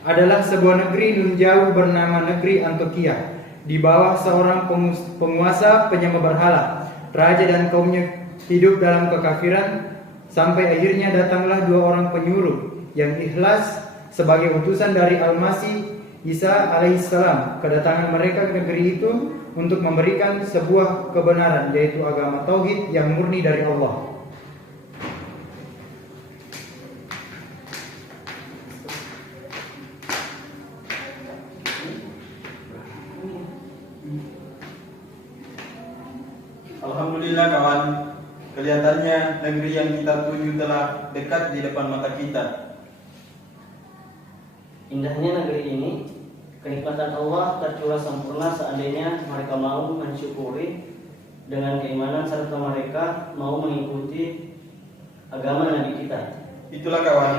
adalah sebuah negeri nun jauh bernama negeri Antioquia, di bawah seorang penguasa penyembah berhala. Raja dan kaumnya hidup dalam kekafiran, sampai akhirnya datanglah dua orang penyuluh yang ikhlas sebagai utusan dari Al-Masih Isa alaihissalam. Kedatangan mereka ke negeri itu untuk memberikan sebuah kebenaran, yaitu agama tauhid yang murni dari Allah. Alhamdulillah kawan, kelihatannya negeri yang kita tuju telah dekat di depan mata kita. Indahnya negeri ini, kenikmatan Allah tercurah sempurna seandainya mereka mau mensyukuri dengan keimanan serta mereka mau mengikuti agama Nabi kita. Itulah kawan,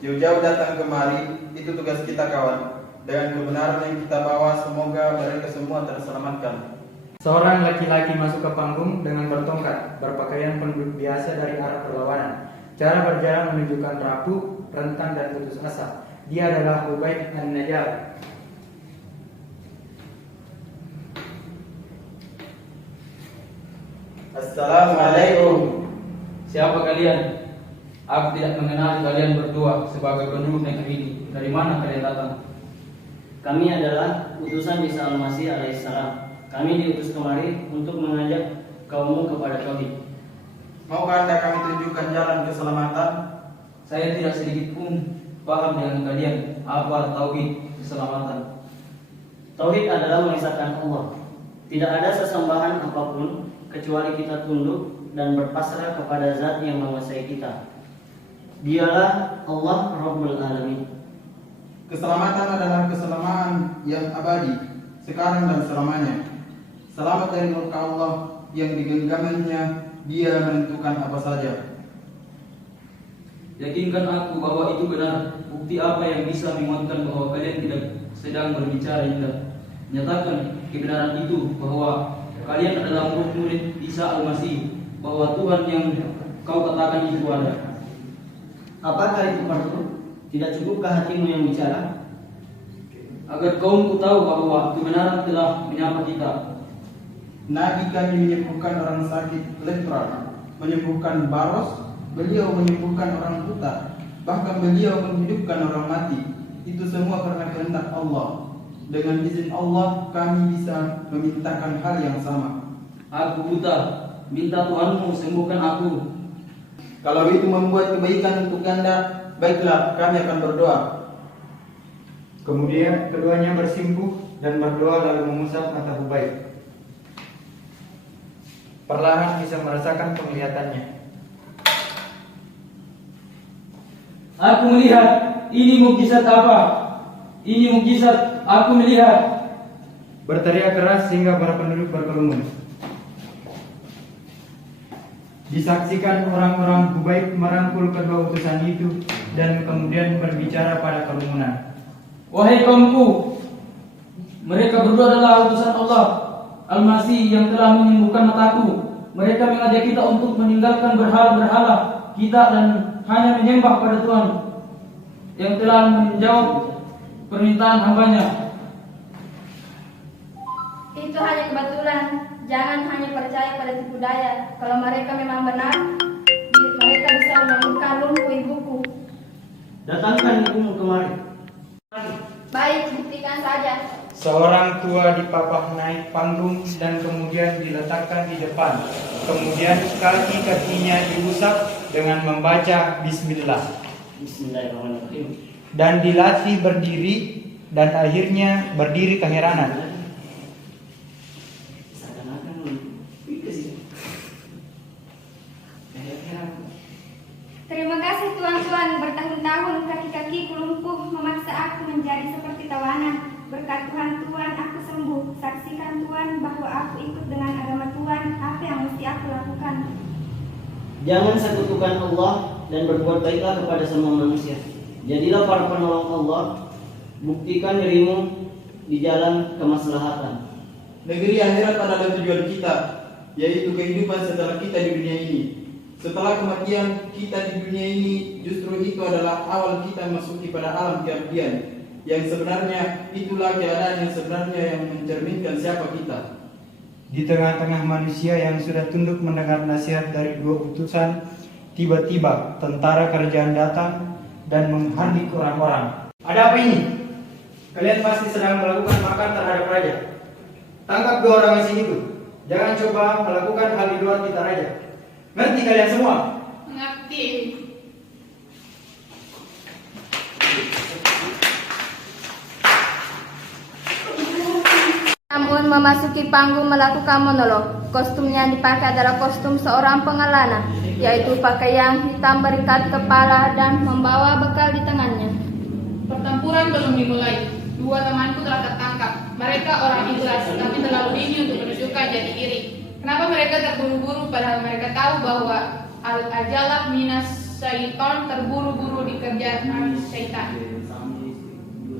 jauh-jauh datang kemari, itu tugas kita kawan. Dengan kebenaran yang kita bawa, semoga mereka semua terselamatkan. Seorang laki-laki masuk ke panggung dengan bertongkat, berpakaian penduduk biasa dari arah berlawanan. Cara berjalan menunjukkan rapuh, rentang dan putus asa. Dia adalah Ubaid An-Najjar. Assalamualaikum. Siapa kalian? Aku tidak mengenal kalian berdua sebagai penduduk negeri ini. Dari mana kalian datang? Kami adalah utusan Isa Al-Masih alaihissalam. Kami diutus kemari untuk mengajak kaummu kepada tauhid. Maukah Anda kami tunjukkan jalan keselamatan? Saya tidak sedikit pun paham dengan kalian apa tauhid keselamatan. Tauhid adalah mengisahkan Allah. Tidak ada sesembahan apapun kecuali kita tunduk dan berpasrah kepada Zat yang menguasai kita. Dialah Allah Rabbul Alamin. Keselamatan adalah keselamatan yang abadi, sekarang dan selamanya. Selamat dari murka Allah yang digenggamannya Dia menentukan apa saja. Yakinkan aku bahwa itu benar. Bukti apa yang bisa menguatkan bahwa kalian tidak sedang berbicara indah? Nyatakan kebenaran itu bahwa kalian adalah murid-murid Isa Al-Masih, bahwa Tuhan yang kau katakan itu ada. Apakah itu perlu? Tidak cukupkah hatimu yang bicara? Agar kaumku tahu bahwa kebenaran telah menyapa kita. Nabi kami menyembuhkan orang sakit lepra, menyembuhkan baros, beliau menyembuhkan orang buta, bahkan beliau menghidupkan orang mati. Itu semua karena kehendak Allah. Dengan izin Allah kami bisa memintakan hal yang sama. Aku buta, minta Tuhanmu sembuhkan aku. Kalau itu membuat kebaikan untuk Anda, baiklah, kami akan berdoa. Kemudian keduanya bersimpuh dan berdoa lalu mengusap mata Ubaid. Perlahan bisa merasakan penglihatannya. Aku melihat, ini mukjizat apa? Ini mukjizat, aku melihat. Berteriak keras sehingga para penduduk berkerumun. Disaksikan orang-orang Ubaid merangkul kedua utusan itu dan kemudian berbicara pada kerumunan. Wahai kaumku, mereka berdua adalah utusan Allah Al-Masih yang telah menyembuhkan mataku. Mereka mengajak kita untuk meninggalkan berhala-berhala kita dan hanya menyembah pada Tuhan yang telah menjawab permintaan hambanya. Itu hanya kebetulan. Jangan hanya percaya pada tipu daya. Kalau mereka memang benar, mereka bisa menyembuhkan lumpuh ibuku. Datangkan ibumu kemari. Baik, buktikan saja. Seorang tua dipapah naik panggung dan kemudian diletakkan di depan. Kemudian kaki-kakinya diusap dengan membaca Bismillah. Bismillahirrahmanirrahim. Dan dilatih berdiri dan akhirnya berdiri keheranan. Terima kasih tuan-tuan, bertahun-tahun kaki-kakiku lumpuh memaksa aku menjadi seperti tawanan. Berkat Tuhan aku sembuh. Saksikan Tuhan bahwa aku ikut dengan agama Tuhan. Apa yang mesti aku lakukan? Jangan sekutukan Allah dan berbuat baiklah kepada semua manusia. Jadilah para penolong Allah. Buktikan dirimu di jalan kemaslahatan. Negeri akhirat adalah tujuan kita, yaitu kehidupan setelah kita di dunia ini. Setelah kematian kita di dunia ini, justru itu adalah awal kita masuki pada alam keabdian. Yang sebenarnya itulah keadaan yang sebenarnya yang mencerminkan siapa kita. Di tengah-tengah manusia yang sudah tunduk mendengar nasihat dari dua utusan, tiba-tiba tentara kerajaan datang dan menghardik orang-orang. Ada apa ini? Kalian pasti sedang melakukan makar terhadap raja. Tangkap dua orang asing itu. Jangan coba melakukan hal di luar titah raja. Ngerti kalian semua? Mengerti. Namun memasuki panggung melakukan monolog. Kostumnya yang dipakai adalah kostum seorang pengelana, yaitu pakaian hitam berikat kepala dan membawa bekal di tangannya. Pertempuran belum dimulai. Dua temanku telah tertangkap. Mereka orang ikhlas, tapi terlalu dini untuk menunjukkan jati diri. Kenapa mereka terburu-buru padahal mereka tahu bahwa al-ajalah minas syaitan, terburu-buru dikejar syaitan.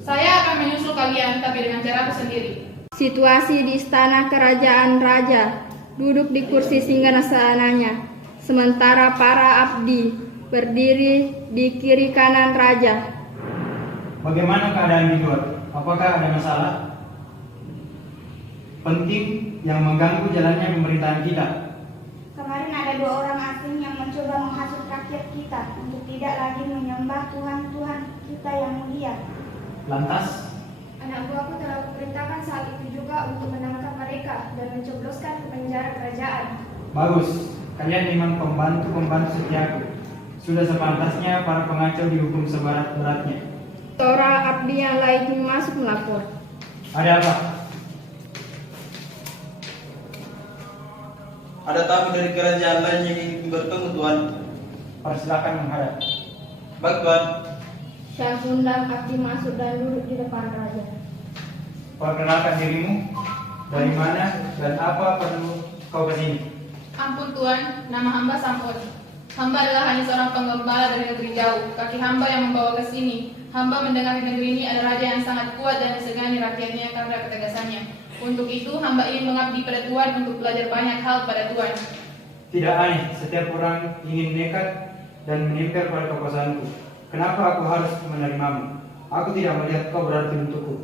Saya akan menyusul kalian, tapi dengan caraku sendiri. Situasi di istana kerajaan raja, duduk di kursi singgasananya, sementara para abdi berdiri di kiri kanan raja. Bagaimana keadaan di luar? Apakah ada masalah penting yang mengganggu jalannya pemerintahan kita? Kemarin ada dua orang asing yang mencoba menghasut rakyat kita untuk tidak lagi menyembah Tuhan-Tuhan kita yang mulia. Lantas, Anak buahku telah kuperintahkan saat itu juga untuk menangkap mereka dan mencobloskan ke penjara kerajaan. bagus. Kalian memang pembantu-pembantu setiaku. Sudah sepantasnya para pengacau dihukum seberat-beratnya. Seorang abdi yang lain masuk melapor. Ada apa? Ada tamu dari kerajaan lain yang ingin bertemu Tuan. Persilakan menghadap. Baik Tuan. Syekh undang abdi masuk dan duduk di depan raja. Perkenalkan dirimu. Dari mana dan apa perlu kau kesini? Ampun Tuan, nama hamba Samud. Hamba adalah hanya seorang penggembala dari negeri jauh. Kaki hamba yang membawa ke sini. Hamba mendengar di negeri ini ada raja yang sangat kuat dan disegani rakyatnya karena ketegasannya. Untuk itu, hamba ingin mengabdi pada Tuan untuk belajar banyak hal pada Tuan. Tidak aneh, setiap orang ingin nekat dan menempel pada kekuasaanku. Kenapa aku harus menerimamu? Aku tidak melihat kau berarti untukku.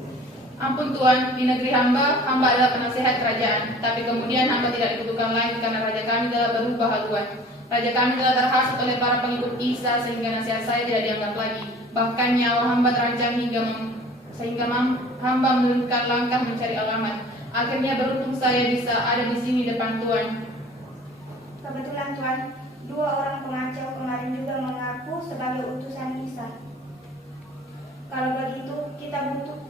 Ampun Tuan, di negeri hamba adalah penasehat kerajaan. Tapi kemudian hamba tidak dibutuhkan lagi karena raja kami telah berubah haluan. Raja kami telah terhasut oleh para pengikut Isa sehingga nasihat saya tidak dianggap lagi. Bahkan nyawa hamba terancam sehingga hamba menurunkan langkah mencari alamat. Akhirnya beruntung saya bisa ada di sini depan Tuan. Kebetulan Tuan, dua orang pengacau kemarin juga mengaku sebagai utusan Isa. Kalau begitu, kita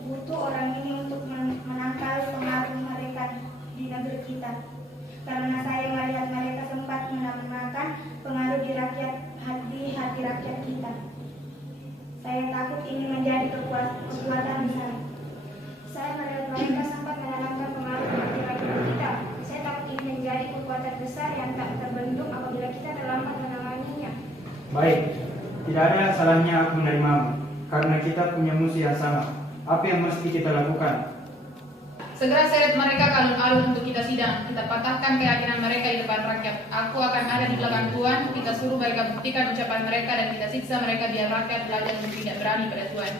butuh orang ini untuk menangkal pengaruh mereka di negeri kita. Karena saya melihat mereka sempat menamakan pengaruh di hati rakyat kita. Saya takut ini menjadi kekuatan besar. Saya melihat mereka sempat menanamkan pengaruh di hati rakyat kita. Saya takut ini menjadi kekuatan besar yang tak terbentuk apabila kita terlambat menanganinya. Baik, tidak ada salahnya aku menerimamu. Karena kita punya musuh yang sama. Apa yang mesti kita lakukan? Segera seret mereka ke alun-alun untuk kita sidang. Kita patahkan keyakinan mereka di depan rakyat. Aku akan ada di belakang Tuan. Kita suruh mereka buktikan ucapan mereka dan kita siksa mereka biar rakyat belajar untuk tidak berani pada Tuan.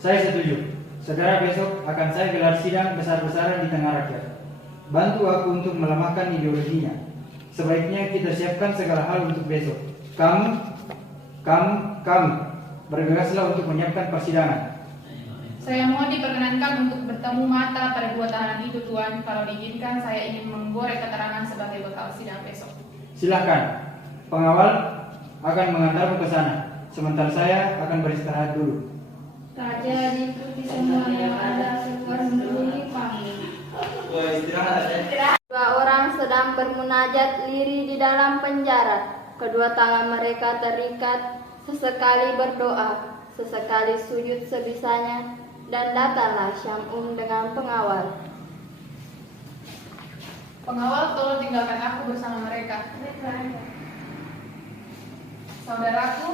Saya setuju. Segera besok akan saya gelar sidang besar-besaran di tengah rakyat. Bantu aku untuk melemahkan ideologinya. Sebaiknya kita siapkan segala hal untuk besok. Kamu. Bergegaslah untuk menyiapkan persidangan. Saya mohon diperkenankan untuk bertemu mata pada dua tahanan itu Tuan. Kalau diizinkan saya ingin menggoreng keterangan sebagai bekal sidang besok. Silakan. Pengawal akan mengantarmu ke sana. Sementara saya akan beristirahat dulu. Raja diikuti semua yang ada keluar menuju panggung. Dua orang sedang bermunajat lirih di dalam penjara. Kedua tangan mereka terikat, sesekali berdoa, sesekali sujud sebisanya, dan datanglah Syam'um dengan pengawal. Pengawal, tolong tinggalkan aku bersama mereka. Saudaraku,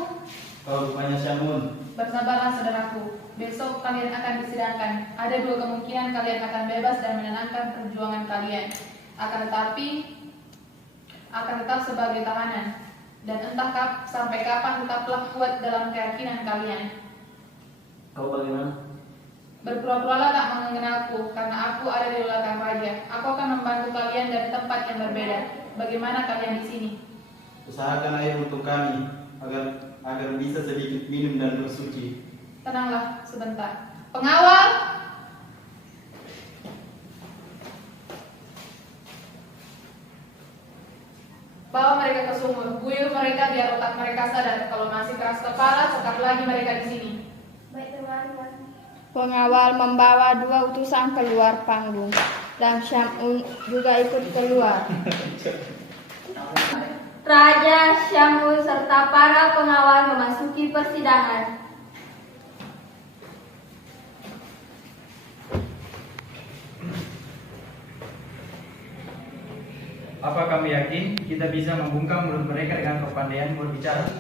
Kau rupanya Syamun. bersabarlah saudaraku. Besok kalian akan disidangkan. Ada dua kemungkinan kalian akan bebas dan menenangkan perjuangan kalian. Akan tetap sebagai tahanan. Dan entah sampai kapan tetaplah kuat dalam keyakinan kalian. Kau bagaimana? Berpura-puralah tak mengenalku, karena aku ada di belakang raja. Aku akan membantu kalian dari tempat yang berbeda. Bagaimana kalian di sini? Usahakan air untuk kami, agar bisa sedikit minum dan bersuci. Tenanglah sebentar. Pengawal! Bawa mereka ke sumur, guyur mereka biar otak mereka sadar. Kalau masih keras kepala, sekap lagi mereka di sini. Baik Tuan. Pengawal membawa 2 utusan keluar panggung dan Syamun juga ikut keluar. Raja, Syamun serta para pengawal memasuki persidangan. Apa kamu yakin kita bisa membungkam mulut mereka dengan kepandaian berbicara?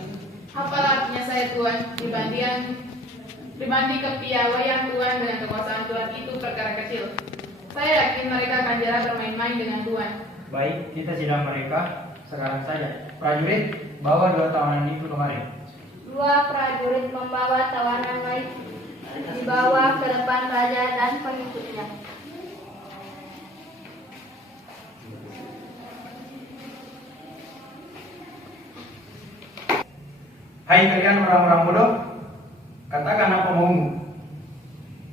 Apalah artinya saya Tuan, dibanding kepiawaian Tuan dengan kekuasaan Tuan itu perkara kecil. Saya yakin mereka akan jarang bermain-main dengan Tuan. Baik, kita sidang mereka sekarang saja. Prajurit, bawa 2 tawanan itu kemari. 2 prajurit membawa tawanan lain dibawa ke depan raja dan pengikutnya. Hai kalian orang-orang bodoh, katakan apa maumu?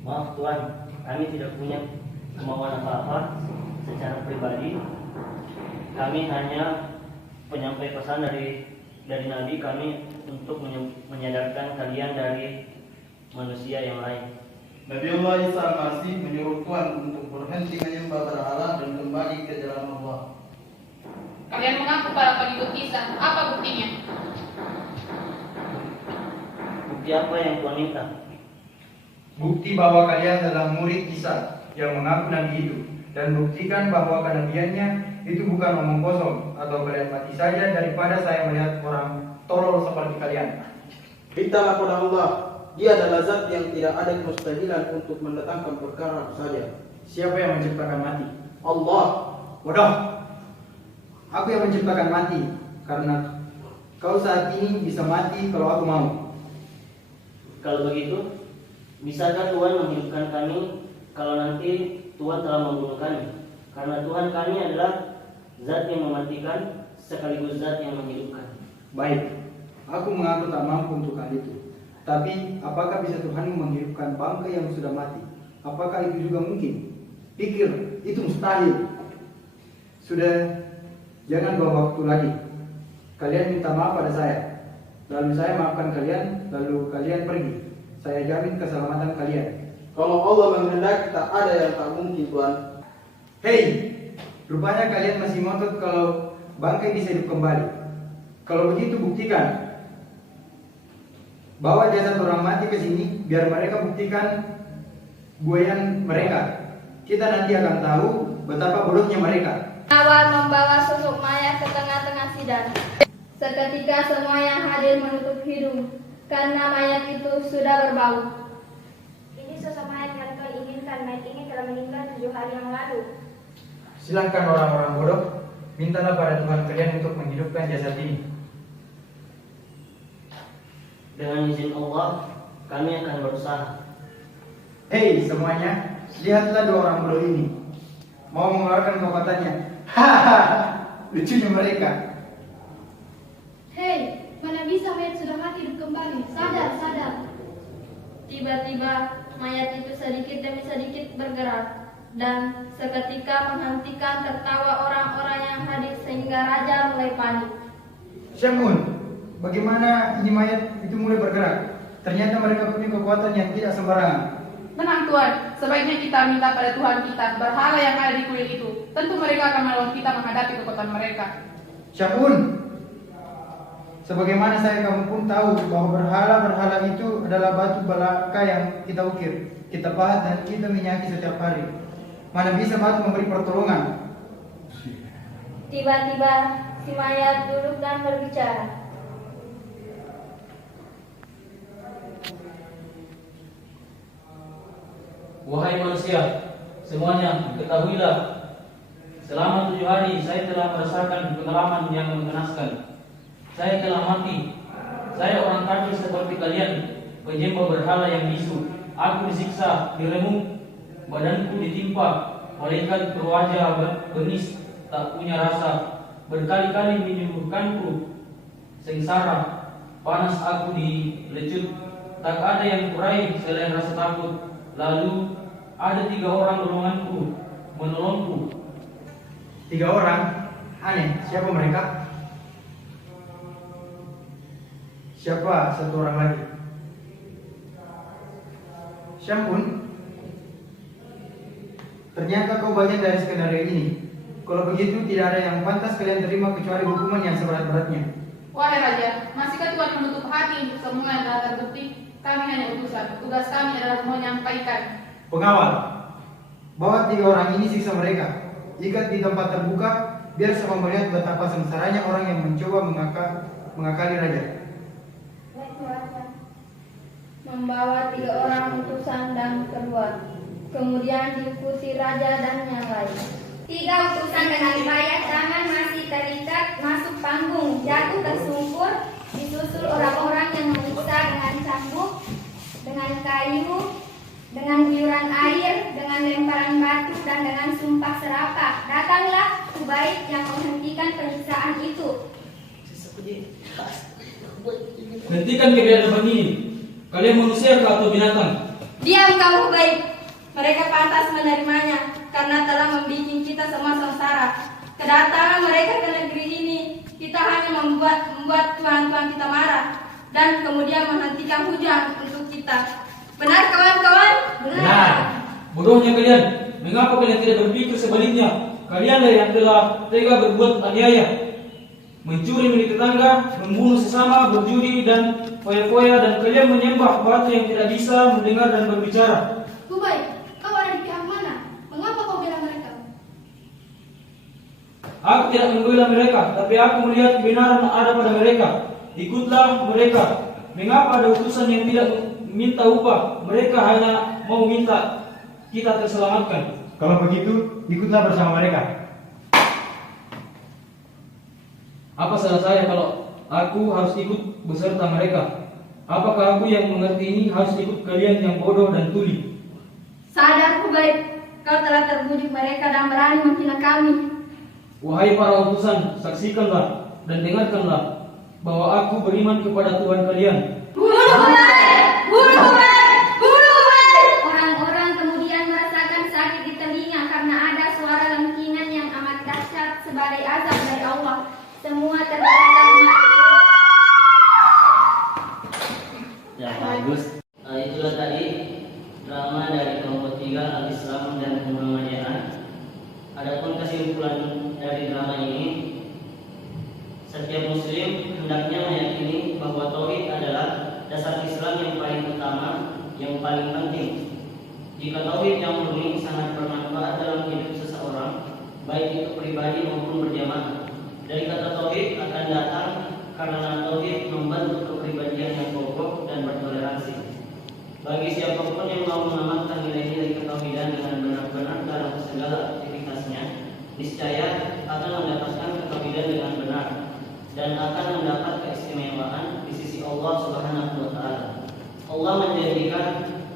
Maaf Tuan, kami tidak punya kemauan apa-apa secara pribadi. Kami hanya penyampai pesan dari Nabi kami untuk menyadarkan kalian dari manusia yang lain. Nabi Allah Isa Al-Masih menyuruh Tuhan untuk berhenti menyembah berhala dan kembali ke jalan Allah. Kalian mengaku para pengikut Isa, apa buktinya? Bukti apa yang Tuhan minta? Bukti bahwa kalian adalah murid Isa yang mengaku nabi itu, dan buktikan bahwa kenabiannya itu bukan omong kosong atau kalian mati saja daripada saya melihat orang tolol seperti kalian. Beritalah kepada Allah, Dia adalah zat yang tidak ada kemustahilan untuk mendatangkan perkara saja. Siapa yang menciptakan mati? Allah. Bodoh. Aku yang menciptakan mati, karena kau saat ini bisa mati kalau aku mau. Kalau begitu, bisakah Tuhan menghidupkan kami kalau nanti Tuhan telah membunuh kami? Karena Tuhan kami adalah zat yang mematikan sekaligus zat yang menghidupkan. Baik, aku mengaku tak mampu untuk hal itu. Tapi, apakah bisa Tuhanmu menghidupkan bangkai yang sudah mati? Apakah itu juga mungkin? Pikir, itu mustahil. Sudah, jangan buang waktu lagi. Kalian minta maaf pada saya. Lalu saya maafkan kalian, lalu kalian pergi. Saya jamin keselamatan kalian. Kalau Allah menghendaki tak ada yang tak mungkin Tuhan. Hei, rupanya kalian masih ngotot kalau bangkai bisa hidup kembali. Kalau begitu buktikan. Bawa jasad orang mati ke sini biar mereka buktikan buayan mereka. Kita nanti akan tahu betapa bodohnya mereka. Pengawal membawa sosok mayat ke tengah-tengah sidang. Seketika semua yang hadir menutup hidung karena mayat itu sudah berbau. Ini sosok mayat yang kau inginkan. Mayat ini telah meninggal 7 hari yang lalu. Silahkan orang-orang bodoh, mintalah pada Tuhan kalian untuk menghidupkan jasad ini. Dengan izin Allah, kami akan berusaha. Hei semuanya, lihatlah 2 orang bodoh ini. Mau mengeluarkan kekuatannya. Hahaha, lucunya mereka. Hei, mana bisa mayat sudah mati hidup kembali? Sadar, sadar. Tiba-tiba mayat itu sedikit demi sedikit bergerak dan seketika menghentikan tertawa orang-orang yang hadir sehingga raja mulai panik. Syamun, bagaimana ini mayat itu mulai bergerak? Ternyata mereka punya kekuatan yang tidak sembarangan. Tenang Tuhan, sebaiknya kita minta pada Tuhan kita berhala yang ada di kuil itu. Tentu mereka akan melawan kita menghadapi kekuatan mereka. Syamun, sebagaimana saya kamu pun tahu bahwa berhala-berhala itu adalah batu balaka yang kita ukir, kita pahat dan kita minyaki setiap hari. Mana bisa batu memberi pertolongan? Tiba-tiba si mayat duduk dan berbicara. Wahai manusia, semuanya ketahuilah, selama 7 hari saya telah merasakan pengalaman yang mengenaskan. Saya telah mati. Saya orang kafir seperti kalian, penyembah berhala yang bisu. Aku disiksa, diremuk, badanku ditimpa, malaikat berwajah benis, tak punya rasa, berkali-kali menyembuhkanku sengsara, panas aku dilecut, tak ada yang kurai selain rasa takut. Lalu ada 3 orang golonganku menolongku. 3 orang? Aneh, siapa mereka? Siapa 1 orang lagi? Syampun, ternyata kau bagian dari skenario ini. Kalau begitu tidak ada yang pantas kalian terima kecuali hukuman yang seberat-beratnya. Wahai Raja, masihkah Tuhan menutup hati untuk semua yang telah terbukti? Kami hanya utusan, tugas kami adalah menyampaikan. Pengawal, bawa 3 orang ini, siksa mereka, ikat di tempat terbuka, biar sama melihat betapa sengsaranya orang yang mencoba mengakali raja. Membawa 3 orang utusan dan keluar. Kemudian diikuti raja dan yang lain. 3 utusan dengan bayat tangan masih terikat masuk panggung, jatuh tersungkur, disusul orang-orang yang menyiksa dengan cambuk, dengan kayu, dengan guyuran air, dengan lemparan batu, dan dengan sumpah serapah. Datanglah Khubayb yang menghentikan penyiksaan itu. Hentikan kebiadaban ini. Kalian manusia atau binatang? Diam kau Khubayb. Mereka pantas menerimanya karena telah membuat kita semua sengsara. Kedatangan mereka ke negeri ini, kita hanya membuat tuan-tuan kita marah dan kemudian menghentikan hujan untuk kita. Benar kawan-kawan? Benar. Bodohnya kalian. Mengapa kalian tidak berpikir sebaliknya? Kalianlah yang telah tega berbuat aniaya, mencuri milik tetangga, membunuh sesama, berjudi dan foya-foya, dan kalian menyembah batu yang tidak bisa mendengar dan berbicara. Khubayb, kau ada di pihak mana? Mengapa kau bela mereka? Aku tidak membela mereka, tapi aku melihat kebenaran ada pada mereka. Ikutlah mereka. Mengapa ada utusan yang tidak minta upah? Mereka hanya mau minta kita terselamatkan. Kalau begitu, ikutlah bersama mereka. Apa salah saya kalau aku harus ikut beserta mereka? Apakah aku yang mengerti ini harus ikut kalian yang bodoh dan tuli? Sadar Khubayb, kau telah terbujuk mereka dan berani menghina kami. Wahai para utusan, saksikanlah dan dengarkanlah bahwa aku beriman kepada Tuhan kalian. Bunuh Khubayb! Bunuh Khubayb! Bunuh Khubayb! Orang-orang kemudian merasakan sakit di telinga karena ada suara lengkingan yang amat dahsyat sebagai azab dari Allah. Semua terbelalak mati. Ya bagus. Itulah tadi drama dari kelompok 3 Al-Islam dan Muhammadiyah. Adapun kesimpulan dari drama ini, setiap muslim hendaknya meyakini bahwa tauhid adalah dasar Islam yang paling utama, yang paling penting. Jika tauhid yang murni sangat bermanfaat dalam hidup seseorang, baik itu pribadi maupun berjamaah. Dari kata tauhid akan datang karena tauhid membentuk kepribadian yang kokoh dan bertoleransi. Bagi siapapun yang mau mengamalkan nilai-nilai ketauhidan dengan benar-benar dalam segala aktivitasnya, niscaya akan mendapatkan ketauhidan dengan benar dan akan mendapat keistimewaan di sisi Allah Subhanahu wa taala. Allah menjanjikan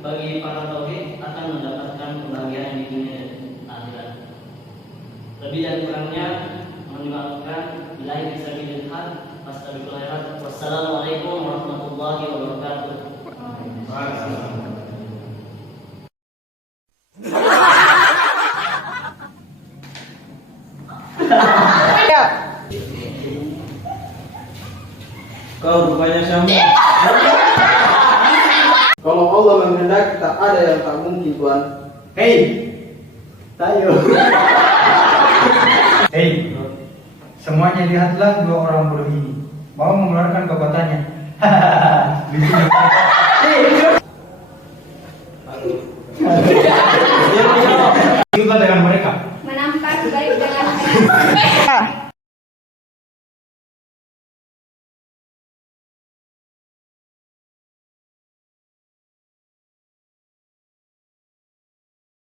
bagi para tauhid akan mendapatkan kebahagiaan di dunia dan akhirat. Lebih dan kurangnya mendoakan billahi fisabilil haq wastabiqul khairat. Wassalamualaikum warahmatullahi wabarakatuh. Kau rupanya Syambu. Kalau Allah menghendaki tak ada yang tak mungkin Tuhan. Hei, tayo. Hei, semuanya lihatlah 2 orang bodoh ini. Mau mengeluarkan kekuatannya. Hahaha.